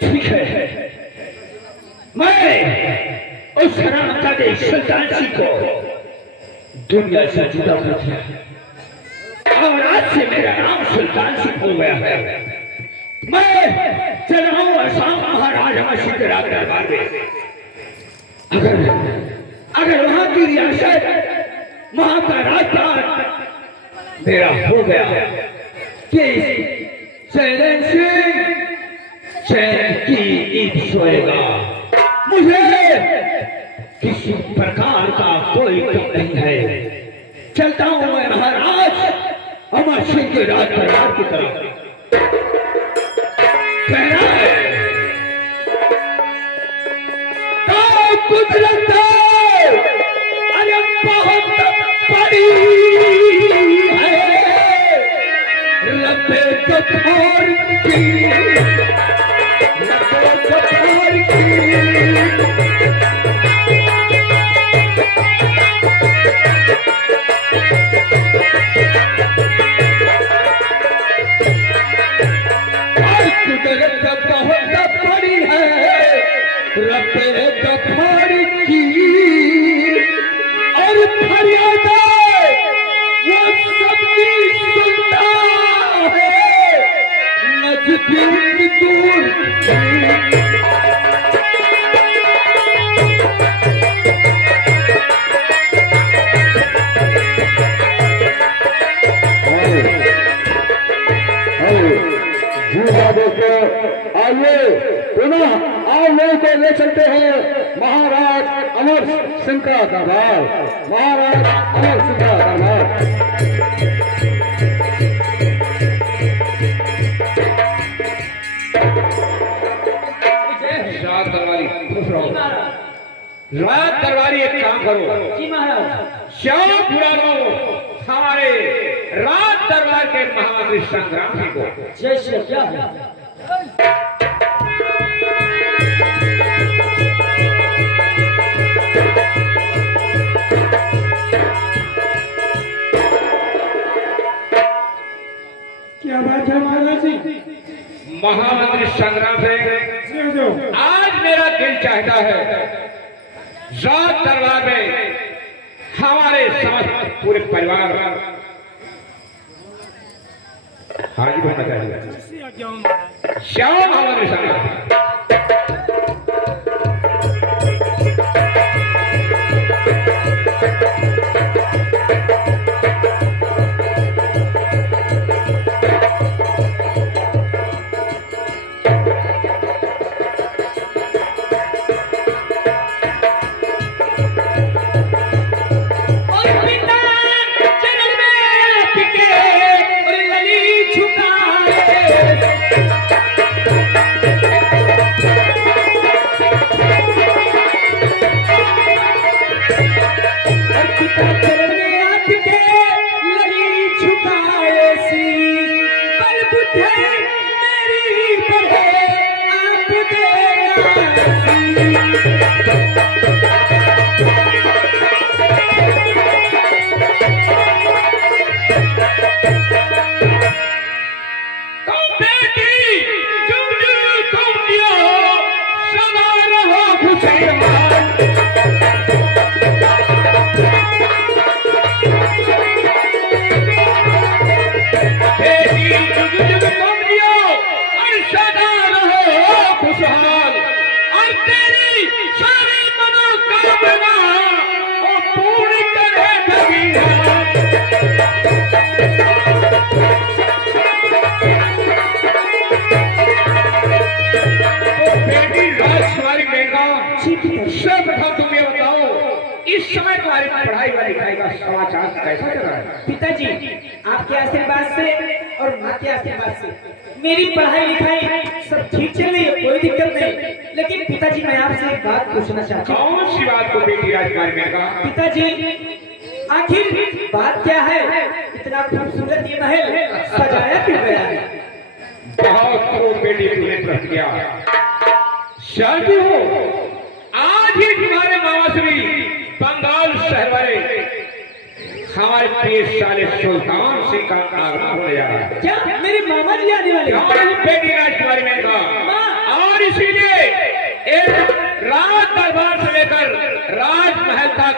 ठीक है, मैं उस हरामजादे सुल्तान सिंह को दुनिया से जुदा कर दिया और आज से मेरा नाम सुल्तान सिंह हो गया है। मैं चला हूँ असम महाराजा सिद्धराज दरबार में। अगर वहां की रियासत, वहां का राजपाट मेरा हो गया कि चैलेंज चैन की नींद सोएगा। मुझे किसी प्रकार का कोई दुख नहीं है। चलता हूं मैं महाराज अमर सिंह के राज दरबार की तरफ। कहना है कुदरत अरे बहुत बड़ी है, रब्बे गफ्फार की, रब्बे गफ्फार की। कुदरत बहुत बड़ी है, रब्बे गफ्फार की, और फरियाद वो सबकी सुनता है, नजदीक दूर आइए पुनः आप लोग को ले चलते हैं महाराज अमर सिंह का दरबार। महाराज अमर सिंह का दरबार। रात दरबारी एक काम करो जी महाराज, श्याम पुरानो हमारे रात दरबार के महावीर संग्राम जी को जय श्री क्या है? क्या बात है महाराज जी? महामंत्री संग्राम से आज मेरा दिल चाहता है रात दरबार में हमारे समस्त पूरे परिवार हाजिर होना चाहिए। श्याम महामंत्री संग्राम पिताजी आपके आशीर्वाद से और माँ के आशीर्वाद से मेरी पढ़ाई लिखाई सब ठीक चल रही है, कोई दिक्कत नहीं। लेकिन पिताजी मैं आपसे एक बात पूछना चाहता हूँ। कौन सी बात को बेटी राजकुमारी मेघा? पिताजी आखिर बात क्या है? इतना खूबसूरत ये महल सजाया क्यों गया है? बहुत खूब बेटी तुमने प्रश्न किया। शादी हो आज ही तुम्हारे मामा श्री बंगाल शहर वाले हमारे प्रिय साले सुल्तान सिंह का आगमन होने जा रहा है। क्या मेरे मामा जी आने वाले हैं? हमारी बेटी राजकुमारी मेनका, और इसीलिए एक राज दरबार से लेकर राजमहल तक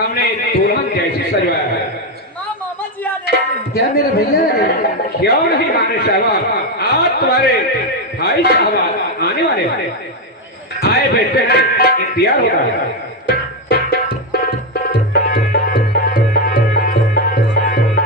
हमने दुल्हन जैसी सजवाया है। मामा जी आने वाले हैं। क्या मेरे भैया? क्यों नहीं माने साहबा, आज तुम्हारे भाई साहब आने वाले हैं। आए बैठते हैं, इंतजार हो रहा है।